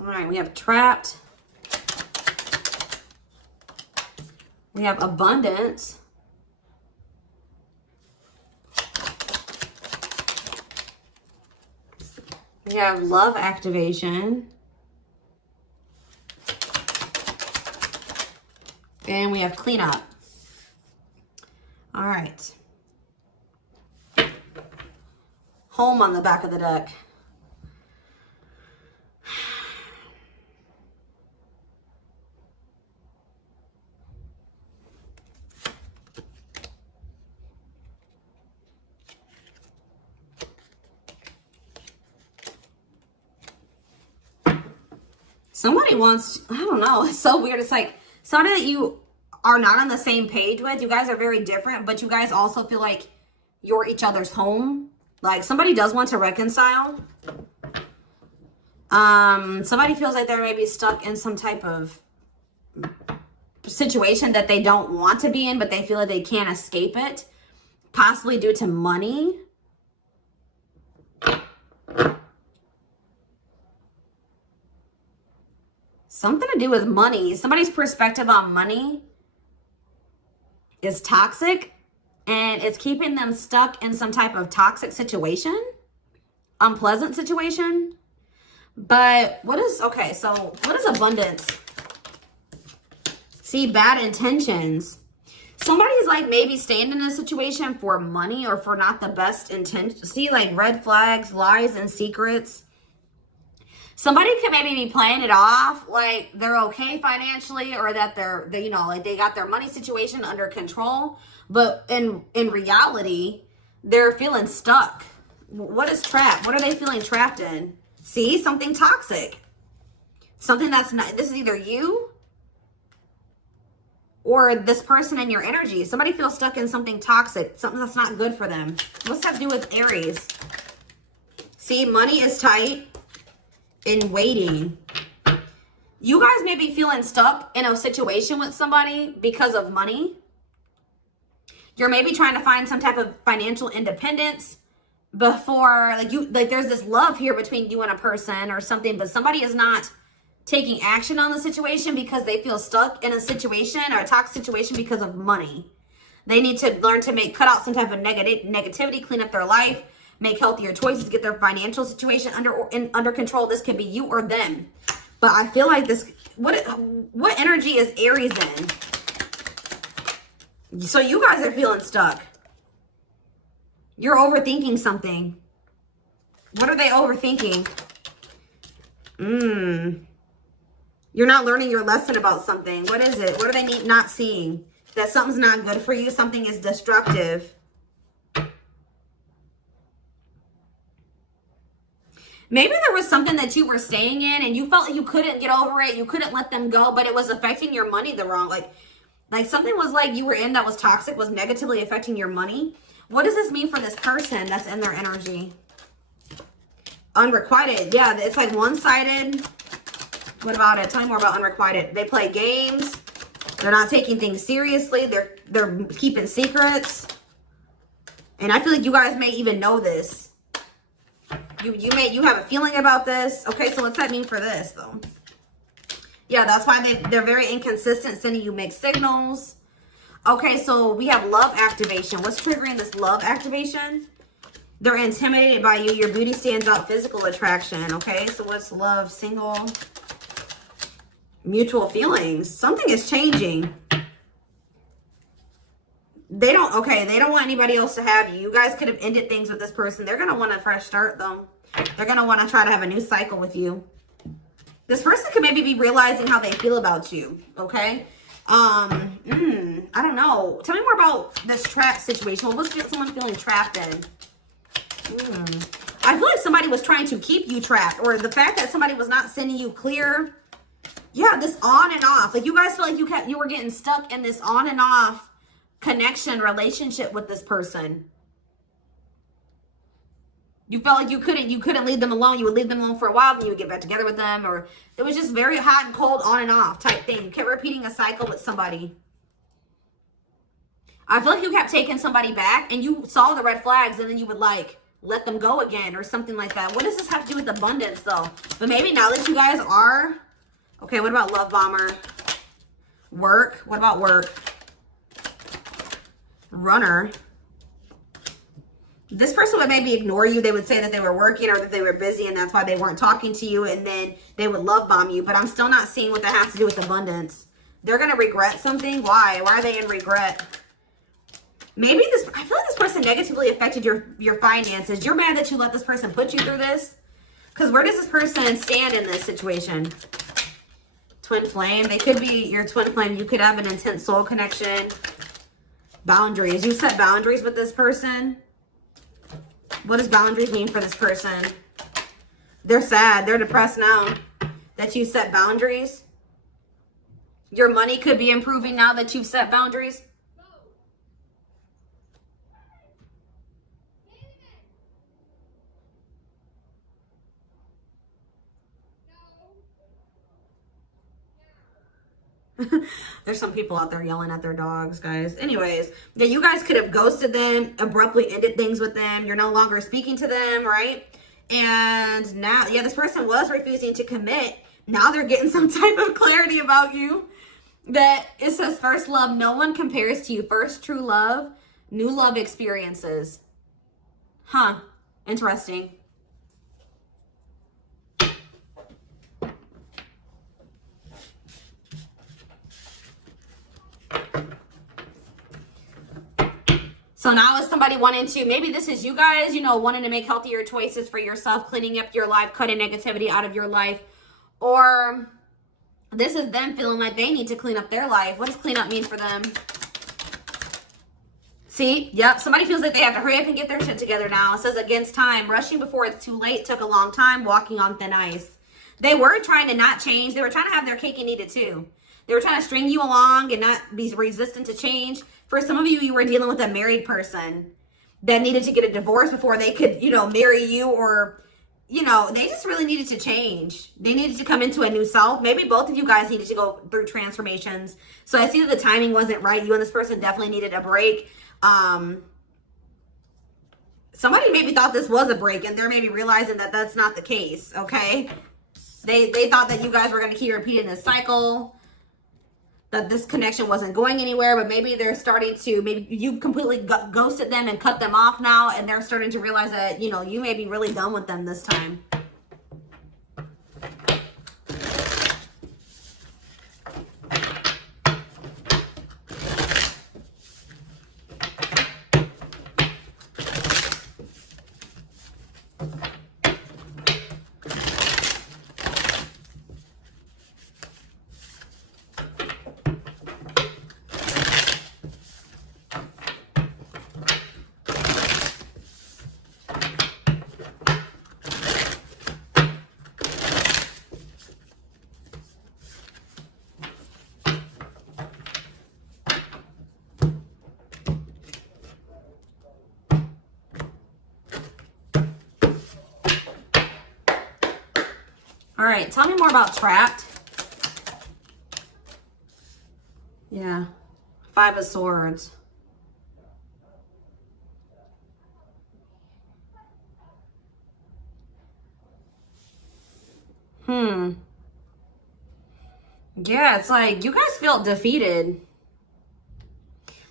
All right, we have trapped. We have abundance. We have love activation. And we have cleanup. All right. Home on the back of the deck. Somebody wants, I don't know, it's so weird. It's like somebody that you are not on the same page with. You guys are very different, but you guys also feel like you're each other's home. Like somebody does want to reconcile. Somebody feels like they're maybe stuck in some type of situation that they don't want to be in, but they feel like they can't escape it. Possibly due to money. Something to do with money. Somebody's perspective on money is toxic, and it's keeping them stuck in some type of toxic situation, unpleasant situation. But what is, okay, so what is abundance? See, bad intentions. Somebody's like maybe staying in a situation for money or for not the best intention. See, like red flags, lies, and secrets. Somebody could maybe be playing it off like they're okay financially, or that they you know, like they got their money situation under control. But in reality, they're feeling stuck. What is trapped? What are they feeling trapped in? See, something toxic. Something that's not, this is either you or this person in your energy. Somebody feels stuck in something toxic, something that's not good for them. What's that to do with Aries? See, money is tight. In waiting. You guys may be feeling stuck in a situation with somebody because of money. You're maybe trying to find some type of financial independence before, like there's this love here between you and a person or something, but somebody is not taking action on the situation because they feel stuck in a situation or a toxic situation because of money. They need to learn to cut out some type of negativity, clean up their life, make healthier choices, get their financial situation under control. This could be you or them. But I feel like this, what energy is Aries in? So you guys are feeling stuck. You're overthinking something. What are they overthinking? You're not learning your lesson about something. What is it? What are they not seeing? That something's not good for you. Something is destructive. Maybe there was something that you were staying in and you felt like you couldn't get over it. You couldn't let them go, but it was affecting your money the wrong. Like something was like you were in that was toxic, was negatively affecting your money. What does this mean for this person that's in their energy? Unrequited. Yeah, it's like one-sided. What about it? Tell me more about unrequited. They play games. They're not taking things seriously. They're keeping secrets. And I feel like you guys may even know this. You have a feeling about this. Okay, so what's that mean for this though? Yeah, that's why they're very inconsistent, sending you mixed signals. Okay, so we have love activation. What's triggering this love activation? They're intimidated by you. Your beauty stands out, physical attraction. Okay, so what's love? Single. Mutual feelings. Something is changing. They don't want anybody else to have you. You guys could have ended things with this person. They're going to want a fresh start though. They're going to want to try to have a new cycle with you. This person could maybe be realizing how they feel about you. Okay. I don't know. Tell me more about this trap situation. What was someone feeling trapped in? I feel like somebody was trying to keep you trapped, or the fact that somebody was not sending you clear. Yeah, this on and off. Like you guys feel like you were getting stuck in this on and off connection, relationship with this person. You felt like you couldn't leave them alone. You would leave them alone for a while, then you would get back together with them, or it was just very hot and cold, on and off type thing. You kept repeating a cycle with somebody. I feel like you kept taking somebody back and you saw the red flags, and then you would like let them go again or something like that. What does this have to do with abundance though? But maybe now that you guys are, okay, what about love bomber? Work, what about work? Runner. This person would maybe ignore you. They would say that they were working or that they were busy and that's why they weren't talking to you, and then they would love bomb you. But I'm still not seeing what that has to do with abundance. They're going to regret something. Why? Why are they in regret? Maybe this, I feel like this person negatively affected your finances. You're mad that you let this person put you through this. Because where does this person stand in this situation? Twin flame. They could be your twin flame. You could have an intense soul connection. Boundaries. You set boundaries with this person. What does boundaries mean for this person? They're sad. They're depressed now that you set boundaries. Your money could be improving now that you've set boundaries. There's some people out there yelling at their dogs, guys. Anyways, yeah, you guys could have ghosted them, abruptly ended things with them. You're no longer speaking to them, right? And now, yeah, this person was refusing to commit. Now they're getting some type of clarity about you. That it says first love, no one compares to you. First true love, new love experiences. Huh, interesting. So now is somebody wanting to, maybe this is you guys, you know, wanting to make healthier choices for yourself, cleaning up your life, cutting negativity out of your life. Or this is them feeling like they need to clean up their life. What does clean up mean for them? See? Yep. Somebody feels like they have to hurry up and get their shit together now. It says against time. Rushing before it's too late took a long time. Walking on thin ice. They were trying to not change. They were trying to have their cake and eat it too. They were trying to string you along and not be resistant to change. For some of you, you were dealing with a married person that needed to get a divorce before they could, you know, marry you, or, you know, they just really needed to change. They needed to come into a new self. Maybe both of you guys needed to go through transformations. So I see that the timing wasn't right. You and this person definitely needed a break. Somebody maybe thought this was a break and they're maybe realizing that that's not the case, okay? They thought that you guys were going to keep repeating this cycle, that this connection wasn't going anywhere, but maybe they're starting to, maybe you completely ghosted them and cut them off now, and they're starting to realize that, you know, you may be really done with them this time. All right, tell me more about trapped. Yeah, 5 of Swords. Yeah, it's like you guys felt defeated.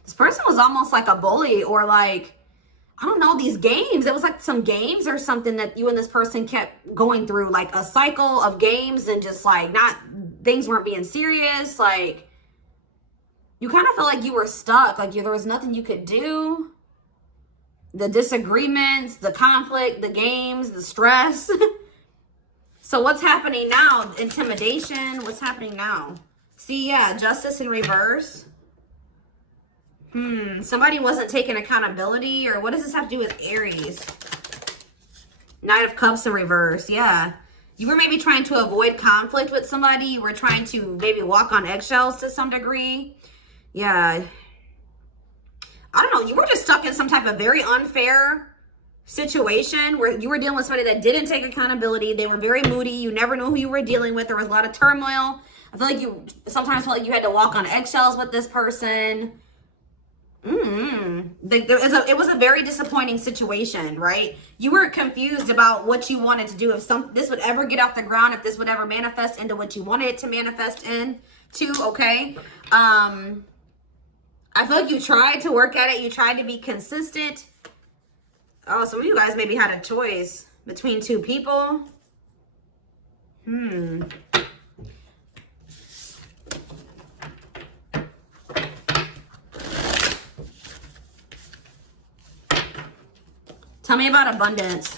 This person was almost like a bully, or like, I don't know, these games. It was like some games or something that you and this person kept going through, like a cycle of games, and just like things weren't being serious. Like you kind of felt like you were stuck, like there was nothing you could do. The disagreements, the conflict, the games, the stress. So what's happening now? Intimidation. What's happening now? See, yeah, justice in reverse. Somebody wasn't taking accountability, or what does this have to do with Aries? Knight of Cups in reverse. Yeah. You were maybe trying to avoid conflict with somebody. You were trying to maybe walk on eggshells to some degree. Yeah. I don't know. You were just stuck in some type of very unfair situation where you were dealing with somebody that didn't take accountability. They were very moody. You never knew who you were dealing with. There was a lot of turmoil. I feel like you sometimes felt like you had to walk on eggshells with this person. It was a very disappointing situation, right? You were confused about what you wanted to do. If this would ever get off the ground, if this would ever manifest into what you wanted it to manifest into, okay? I feel like you tried to work at it. You tried to be consistent. Oh, some of you guys maybe had a choice between two people. Tell me about abundance.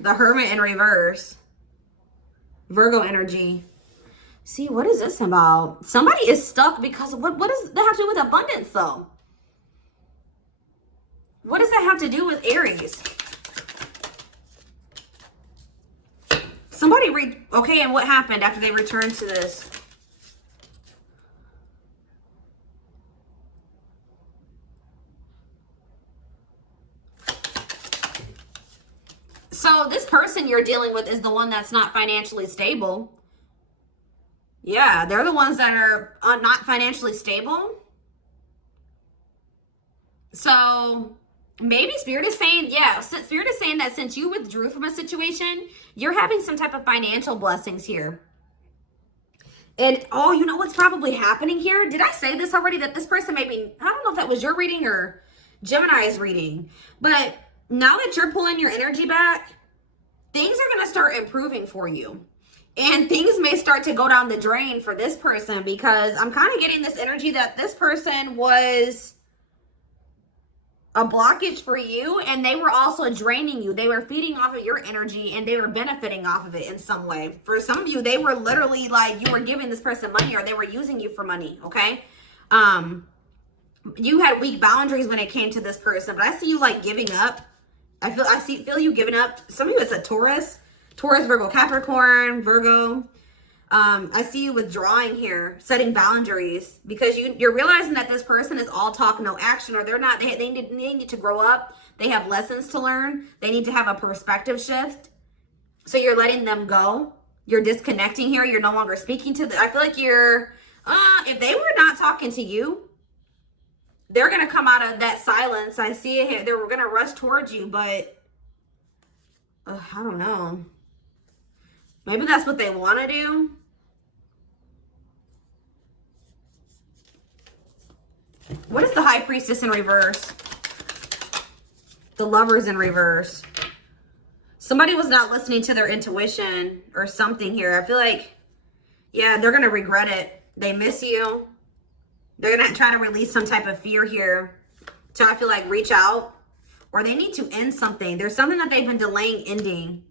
The Hermit in reverse. Virgo energy. See, what is this about? Somebody is stuck because what does that have to do with abundance, though? What does that have to do with Aries? Somebody okay, and what happened after they returned to this? So this person you're dealing with is the one that's not financially stable. Yeah, they're the ones that are not financially stable. So maybe Spirit is saying, yeah, Spirit is saying that since you withdrew from a situation, you're having some type of financial blessings here. And, oh, you know what's probably happening here? Did I say this already? That this person maybe, I don't know if that was your reading or Gemini's reading. But now that you're pulling your energy back, things are going to start improving for you. And things may start to go down the drain for this person, because I'm kind of getting this energy that this person was a blockage for you, and they were also draining you. They were feeding off of your energy, and they were benefiting off of it in some way. For some of you, they were literally like, you were giving this person money, or they were using you for money, okay? You had weak boundaries when it came to this person, but I see you like giving up. I feel you giving up. Some of you, it's a Taurus, Virgo, Capricorn, Virgo. I see you withdrawing here, setting boundaries, because you're realizing that this person is all talk, no action, or they're not. They need to grow up. They have lessons to learn. They need to have a perspective shift. So you're letting them go. You're disconnecting here. You're no longer speaking to them. I feel like you're, if they were not talking to you, they're going to come out of that silence. I see it here. They're going to rush towards you, but I don't know. Maybe that's what they want to do. What is the High Priestess in reverse? The Lovers in reverse. Somebody was not listening to their intuition or something here. I feel like, yeah, they're going to regret it. They miss you. They're going to try to release some type of fear here to, I feel like, reach out. Or they need to end something. There's something that they've been delaying ending.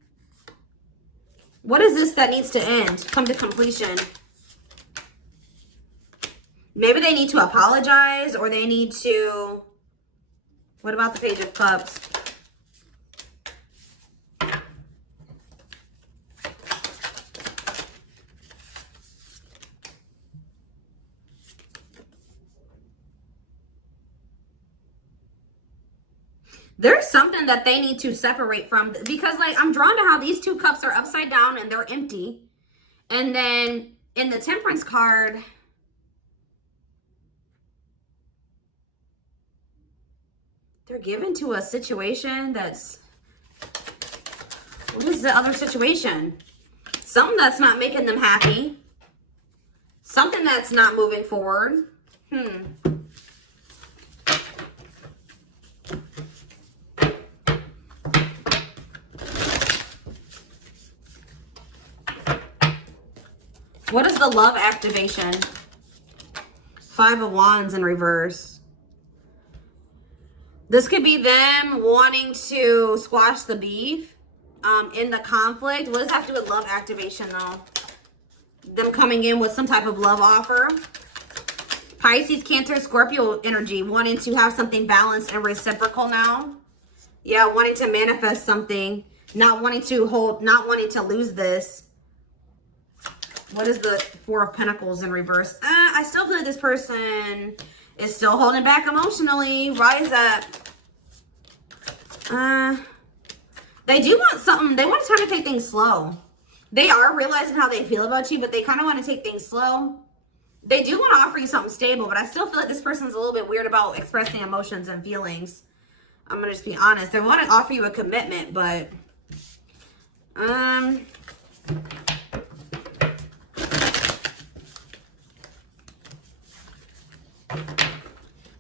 What is this that needs to end? Come to completion. Maybe they need to apologize, or they need to... What about the Page of Cups? There's something that they need to separate from, because like I'm drawn to how these two cups are upside down and they're empty. And then in the Temperance card, they're given to a situation that's, what is the other situation? Something that's not making them happy. Something that's not moving forward. What is the love activation? Five of Wands in reverse. This could be them wanting to squash the beef in the conflict. What does that have to do with love activation, though? Them coming in with some type of love offer. Pisces, Cancer, Scorpio energy, wanting to have something balanced and reciprocal now. Yeah, wanting to manifest something. Not wanting to hold, not wanting to lose this. What is the Four of Pentacles in reverse? I still feel like this person is still holding back emotionally. Rise up. They do want something. They want time to take things slow. They are realizing how they feel about you, but they kind of want to take things slow. They do want to offer you something stable, but I still feel like this person's a little bit weird about expressing emotions and feelings. I'm going to just be honest. They want to offer you a commitment, but...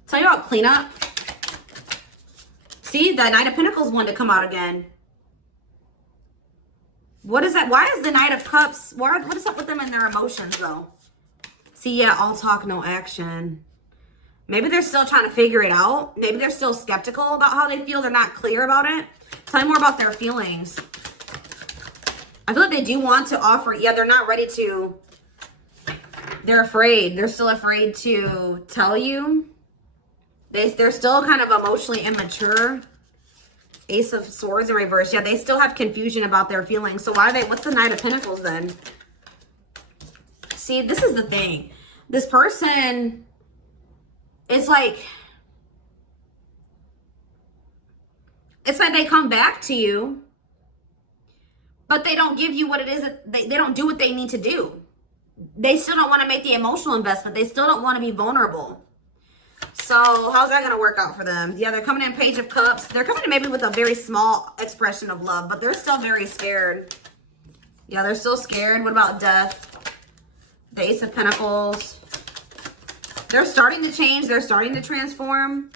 Tell you about cleanup. See, that Knight of Pentacles wanted to come out again. What is that? Why is the Knight of Cups? What is up with them and their emotions, though? See, yeah, all talk, no action. Maybe they're still trying to figure it out. Maybe they're still skeptical about how they feel. They're not clear about it. Tell me more about their feelings. I feel like they do want to offer. Yeah, they're not ready to. They're afraid. They're still afraid to tell you. They're still kind of emotionally immature. Ace of Swords in reverse. Yeah, they still have confusion about their feelings. So why are they, what's the Knight of Pentacles then? See, this is the thing. This person is like, it's like they come back to you, but they don't give you what it is that they don't do what they need to do. They still don't want to make the emotional investment. They still don't want to be vulnerable. So how's that going to work out for them? Yeah, they're coming in Page of Cups. They're coming in maybe with a very small expression of love, but they're still very scared. Yeah, they're still scared. What about Death? The Ace of Pentacles. They're starting to change. They're starting to transform.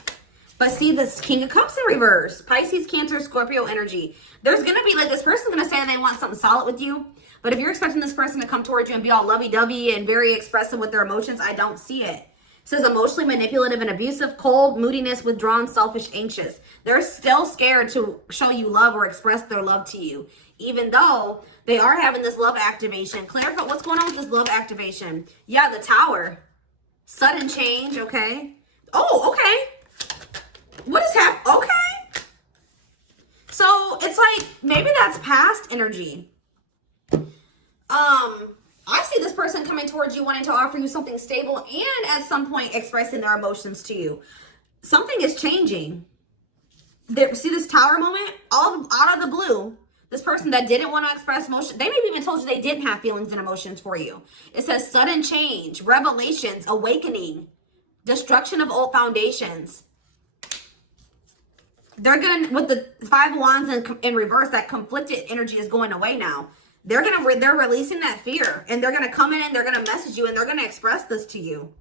But see, this King of Cups in reverse. Pisces, Cancer, Scorpio energy. There's going to be like, this person's going to say they want something solid with you. But if you're expecting this person to come towards you and be all lovey-dovey and very expressive with their emotions, I don't see it. It says emotionally manipulative and abusive, cold, moodiness, withdrawn, selfish, anxious. They're still scared to show you love or express their love to you, even though they are having this love activation. Clarify what's going on with this love activation. Yeah, the Tower. Sudden change, okay. Oh, okay. What is happening? Okay. So it's like, maybe that's past energy. I see this person coming towards you wanting to offer you something stable and at some point expressing their emotions to you. Something is changing. See this Tower moment? All out of the blue. This person that didn't want to express emotion, they maybe even told you they didn't have feelings and emotions for you. It says sudden change, revelations, awakening, destruction of old foundations. They're going to, with the Five of Wands in reverse, that conflicted energy is going away now. They're releasing that fear, and they're going to come in and they're going to message you and they're going to express this to you.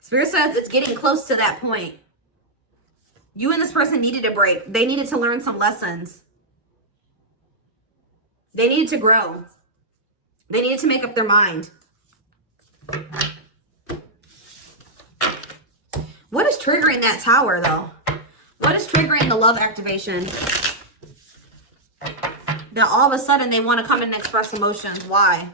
Spirit says it's getting close to that point. You and this person needed a break. They needed to learn some lessons. They needed to grow. They needed to make up their mind. What is triggering that Tower, though? What is triggering the love activation? That all of a sudden they want to come in and express emotions. Why?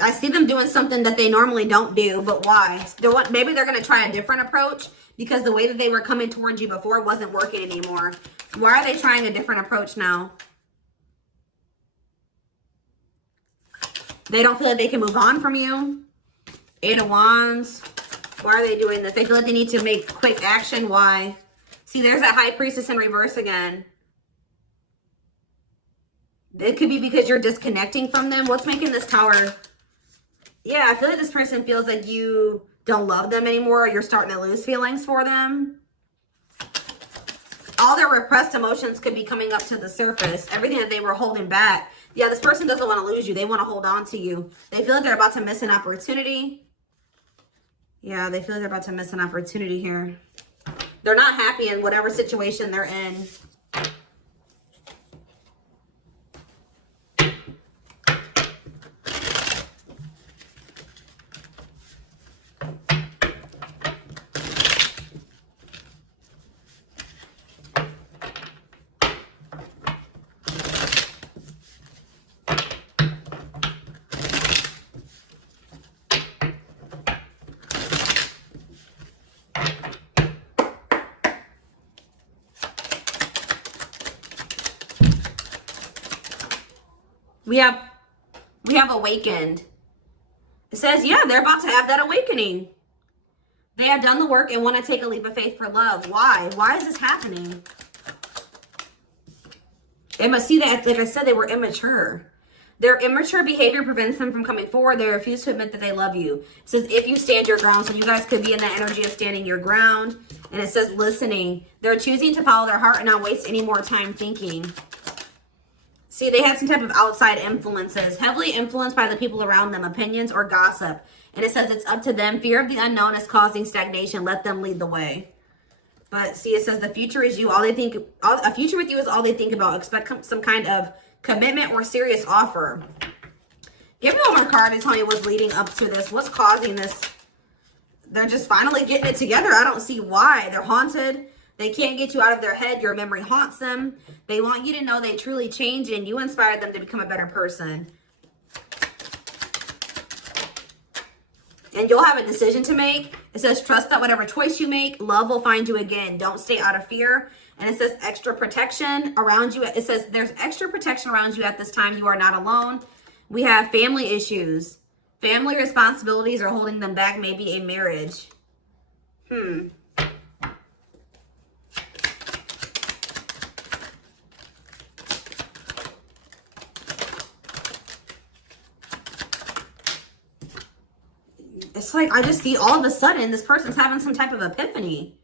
I see them doing something that they normally don't do, but why? Maybe they're going to try a different approach because the way that they were coming towards you before wasn't working anymore. Why are they trying a different approach now? They don't feel like they can move on from you. Eight of Wands. Why are they doing this? They feel like they need to make quick action. Why? See, there's that High Priestess in reverse again. It could be because you're disconnecting from them. What's making this Tower? Yeah, I feel like this person feels like you don't love them anymore. Or you're starting to lose feelings for them. All their repressed emotions could be coming up to the surface. Everything that they were holding back. Yeah, this person doesn't want to lose you. They want to hold on to you. They feel like they're about to miss an opportunity. Yeah, they feel like they're about to miss an opportunity here. They're not happy in whatever situation they're in. We have awakened. It says, yeah, they're about to have that awakening. They have done the work and want to take a leap of faith for love. Why? Why is this happening? They must see that, like I said, they were immature. Their immature behavior prevents them from coming forward. They refuse to admit that they love you. It says, if you stand your ground. So you guys could be in that energy of standing your ground. And it says, listening. They're choosing to follow their heart and not waste any more time thinking. See, they had some type of outside influences, heavily influenced by the people around them, opinions or gossip. And it says it's up to them. Fear of the unknown is causing stagnation. Let them lead the way. But see, it says the future is you. A future with you is all they think about. Expect some kind of commitment or serious offer. Give me one more card and tell me what's leading up to this. What's causing this? They're just finally getting it together. I don't see why. They're haunted. They can't get you out of their head. Your memory haunts them. They want you to know they truly changed and you inspired them to become a better person. And you'll have a decision to make. It says, trust that whatever choice you make, love will find you again. Don't stay out of fear. And it says extra protection around you. It says there's extra protection around you at this time. You are not alone. We have family issues. Family responsibilities are holding them back. Maybe a marriage. It's like I just see all of a sudden this person's having some type of epiphany.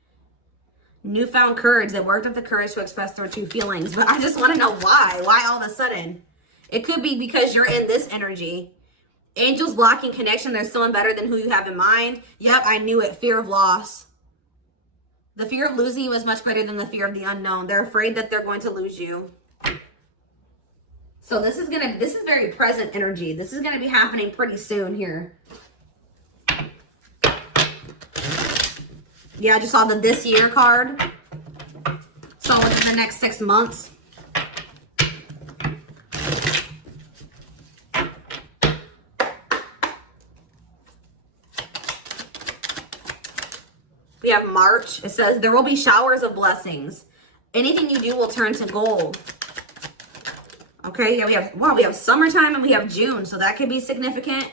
Newfound courage. They worked up the courage to express their true feelings. But I just want to know why. Why all of a sudden? It could be because you're in this energy. Angels blocking connection. There's someone better than who you have in mind. Yep, I knew it. Fear of loss. The fear of losing you is much greater than the fear of the unknown. They're afraid that they're going to lose you. So this is very present energy. This is gonna be happening pretty soon here. Yeah, I just saw the this year card. So within the next 6 months. We have March. It says there will be showers of blessings. Anything you do will turn to gold. Okay, yeah, we have summertime and we have June, so that could be significant.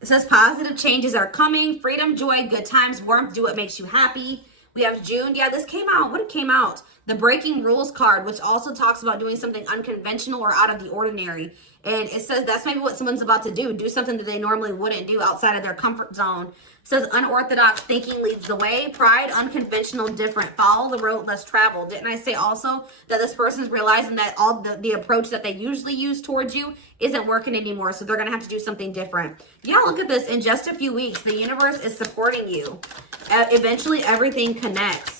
It says positive changes are coming. Freedom, joy, good times, warmth, do what makes you happy. We have June. Yeah, this came out. What came out? The breaking rules card, which also talks about doing something unconventional or out of the ordinary. And it says that's maybe what someone's about to do. Do something that they normally wouldn't do outside of their comfort zone. It says unorthodox thinking leads the way. Pride, unconventional, different. Follow the road less traveled. Didn't I say also that this person's realizing that all the approach that they usually use towards you isn't working anymore. So they're going to have to do something different. Yeah, look at this. In just a few weeks, the universe is supporting you. Eventually, everything connects.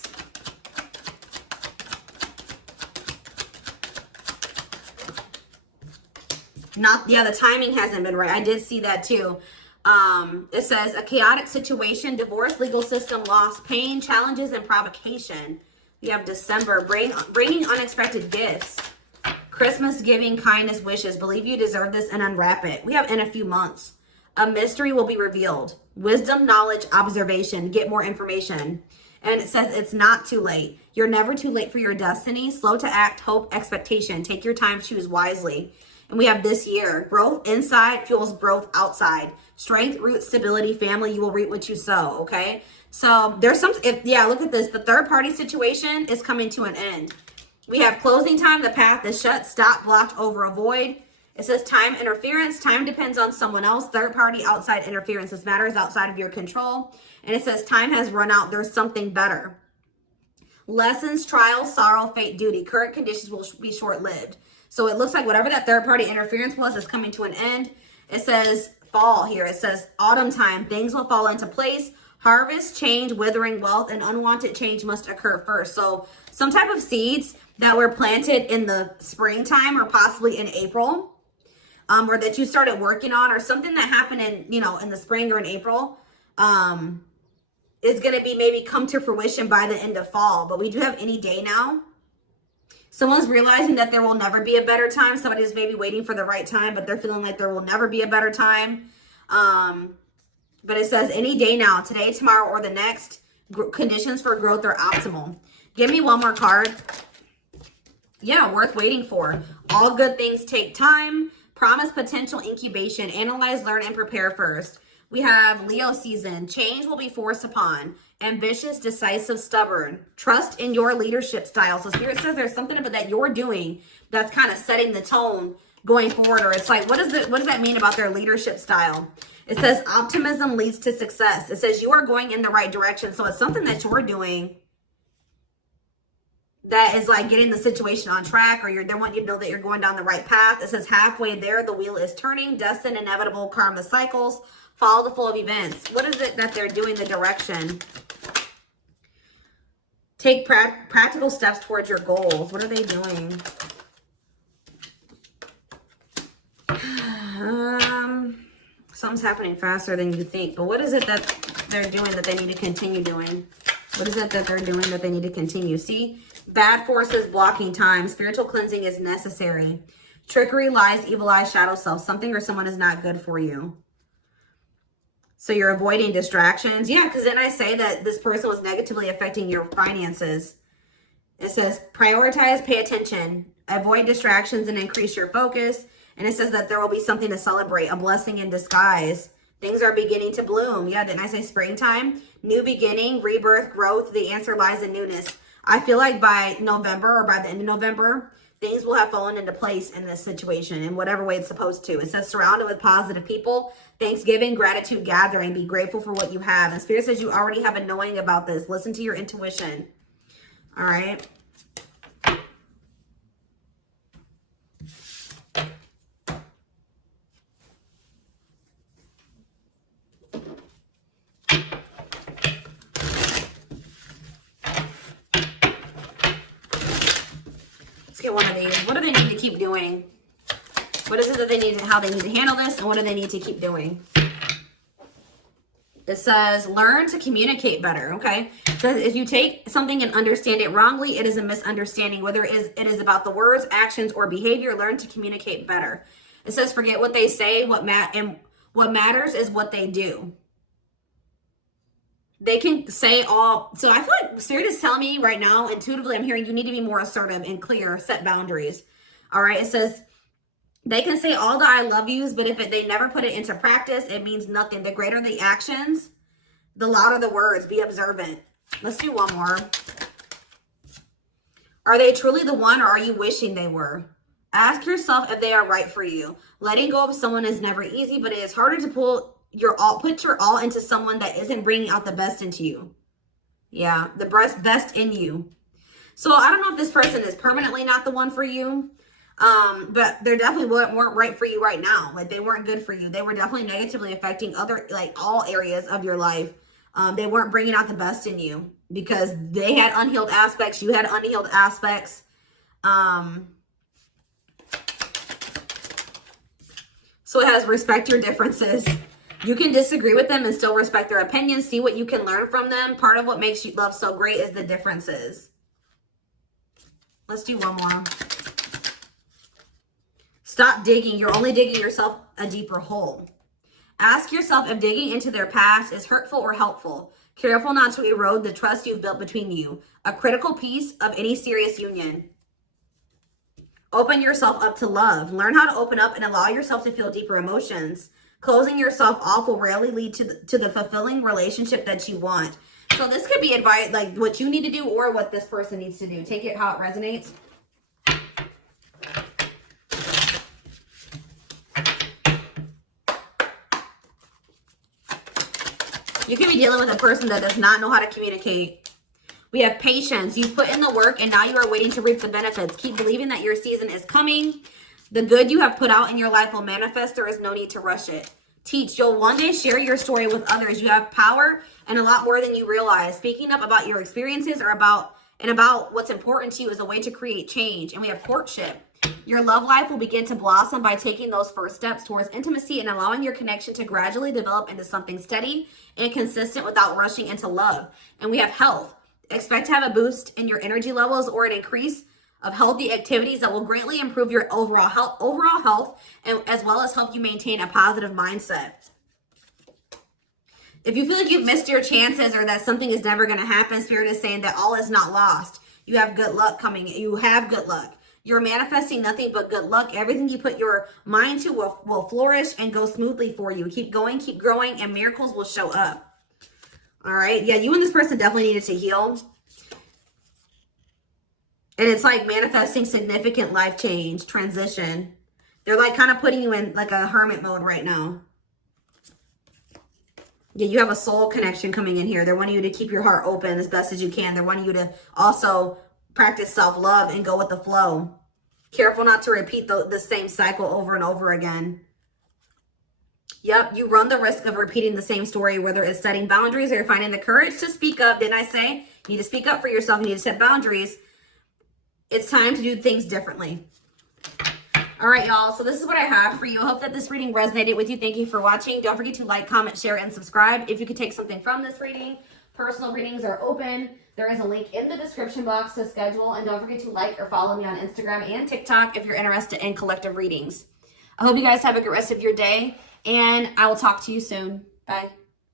The timing hasn't been right. I did see that too. It says a chaotic situation, divorce, legal system, loss, pain, challenges, and provocation. We have December, bringing unexpected gifts. Christmas, giving, kindness, wishes. Believe you deserve this and unwrap it. We have in a few months. A mystery will be revealed. Wisdom, knowledge, observation. Get more information. And it says it's not too late. You're never too late for your destiny. Slow to act, hope, expectation. Take your time, choose wisely. And we have this year. Growth inside fuels growth outside. Strength, roots, stability, family. You will reap what you sow, okay? So there's look at this. The third party situation is coming to an end. We have closing time. The path is shut, stopped, blocked, over, avoid. It says time interference. Time depends on someone else. Third party outside interference. This matter is outside of your control. And it says time has run out. There's something better. Lessons, trials, sorrow, fate, duty. Current conditions will be short-lived. So it looks like whatever that third party interference was is coming to an end. It says fall here. It says autumn time. Things will fall into place. Harvest, change, withering, wealth, and unwanted change must occur first. So some type of seeds that were planted in the springtime or possibly in April, or that you started working on, or something that happened in the spring or in April, is going to be maybe come to fruition by the end of fall. But we do have any day now. Someone's realizing that there will never be a better time. Somebody's maybe waiting for the right time, but they're feeling like there will never be a better time. But it says any day now, today, tomorrow, or the next, conditions for growth are optimal. Give me one more card. Yeah, worth waiting for. All good things take time. Promise potential incubation. Analyze, learn, and prepare first. We have Leo season. Change will be forced upon. Ambitious, decisive, stubborn. Trust in your leadership style. So Spirit says there's something about that you're doing that's kind of setting the tone going forward, or it's like, what does that mean about their leadership style? It says optimism leads to success. It says you are going in the right direction. So it's something that you're doing that is like getting the situation on track, or they want you to know that you're going down the right path. It says halfway there, the wheel is turning, destined, inevitable, karma cycles, follow the flow of events. What is it that they're doing, the direction? Take practical steps towards your goals. What are they doing? Something's happening faster than you think. But what is it that they're doing that they need to continue doing? What is it that they're doing that they need to continue? See? Bad forces blocking time. Spiritual cleansing is necessary. Trickery, lies, evil eyes, shadow self. Something or someone is not good for you. So you're avoiding distractions. Yeah, because then I say that this person was negatively affecting your finances. It says prioritize, pay attention, avoid distractions, and increase your focus. And it says that there will be something to celebrate, a blessing in disguise. Things are beginning to bloom. Yeah, didn't I say springtime? New beginning, rebirth, growth. The answer lies in newness. I feel like by November, or by the end of November, things will have fallen into place in this situation in whatever way it's supposed to. It says surrounded with positive people, Thanksgiving, gratitude gathering, be grateful for what you have. And Spirit says you already have a knowing about this. Listen to your intuition. All right. Let's get one of these. What do they need to keep doing? What is it that they need, how they need to handle this, and what do they need to keep doing? It says, learn to communicate better, okay? So if you take something and understand it wrongly, it is a misunderstanding. Whether it is about the words, actions, or behavior, learn to communicate better. It says, forget what they say, what matters is what they do. They can say all, so I feel like Spirit is telling me right now, intuitively, I'm hearing you need to be more assertive and clear, set boundaries. All right, it says, they can say all the I love yous, but if they never put it into practice, it means nothing. The greater the actions, the louder the words. Be observant. Let's do one more. Are they truly the one, or are you wishing they were? Ask yourself if they are right for you. Letting go of someone is never easy, but it is harder to put your all into someone that isn't bringing out the best into you. Yeah, the best in you. So I don't know if this person is permanently not the one for you. But they definitely weren't right for you right now. Like, they weren't good for you. They were definitely negatively affecting all areas of your life. They weren't bringing out the best in you because they had unhealed aspects. You had unhealed aspects. So it has respect your differences. You can disagree with them and still respect their opinions. See what you can learn from them. Part of what makes you love so great is the differences. Let's do one more. Stop digging. You're only digging yourself a deeper hole. Ask yourself if digging into their past is hurtful or helpful. Careful not to erode the trust you've built between you. A critical piece of any serious union. Open yourself up to love. Learn how to open up and allow yourself to feel deeper emotions. Closing yourself off will rarely lead to the fulfilling relationship that you want. So this could be advice, like what you need to do or what this person needs to do. Take it how it resonates. You can be dealing with a person that does not know how to communicate. We have patience. You've put in the work and now you are waiting to reap the benefits. Keep believing that your season is coming. The good you have put out in your life will manifest. There is no need to rush it. Teach. You'll one day share your story with others. You have power and a lot more than you realize. Speaking up about your experiences or about what's important to you is a way to create change. And we have courtship. Your love life will begin to blossom by taking those first steps towards intimacy and allowing your connection to gradually develop into something steady and consistent without rushing into love. And we have health. Expect to have a boost in your energy levels or an increase of healthy activities that will greatly improve your overall health and as well as help you maintain a positive mindset. If you feel like you've missed your chances or that something is never going to happen, Spirit is saying that all is not lost. You have good luck coming. You have good luck. You're manifesting nothing but good luck. Everything you put your mind to will flourish and go smoothly for you. Keep going, keep growing, and miracles will show up. All right. Yeah, you and this person definitely needed to heal. And it's like manifesting significant life change, transition. They're like kind of putting you in like a hermit mode right now. Yeah, you have a soul connection coming in here. They're wanting you to keep your heart open as best as you can. They're wanting you to also practice self-love and go with the flow. Careful not to repeat the same cycle over and over again. Yep, you run the risk of repeating the same story, whether it's setting boundaries or you're finding the courage to speak up. Didn't I say? You need to speak up for yourself. You need to set boundaries. It's time to do things differently. All right, y'all. So this is what I have for you. I hope that this reading resonated with you. Thank you for watching. Don't forget to like, comment, share, and subscribe. If you could take something from this reading, personal readings are open. There is a link in the description box to schedule. And don't forget to like or follow me on Instagram and TikTok if you're interested in collective readings. I hope you guys have a good rest of your day. And I will talk to you soon. Bye.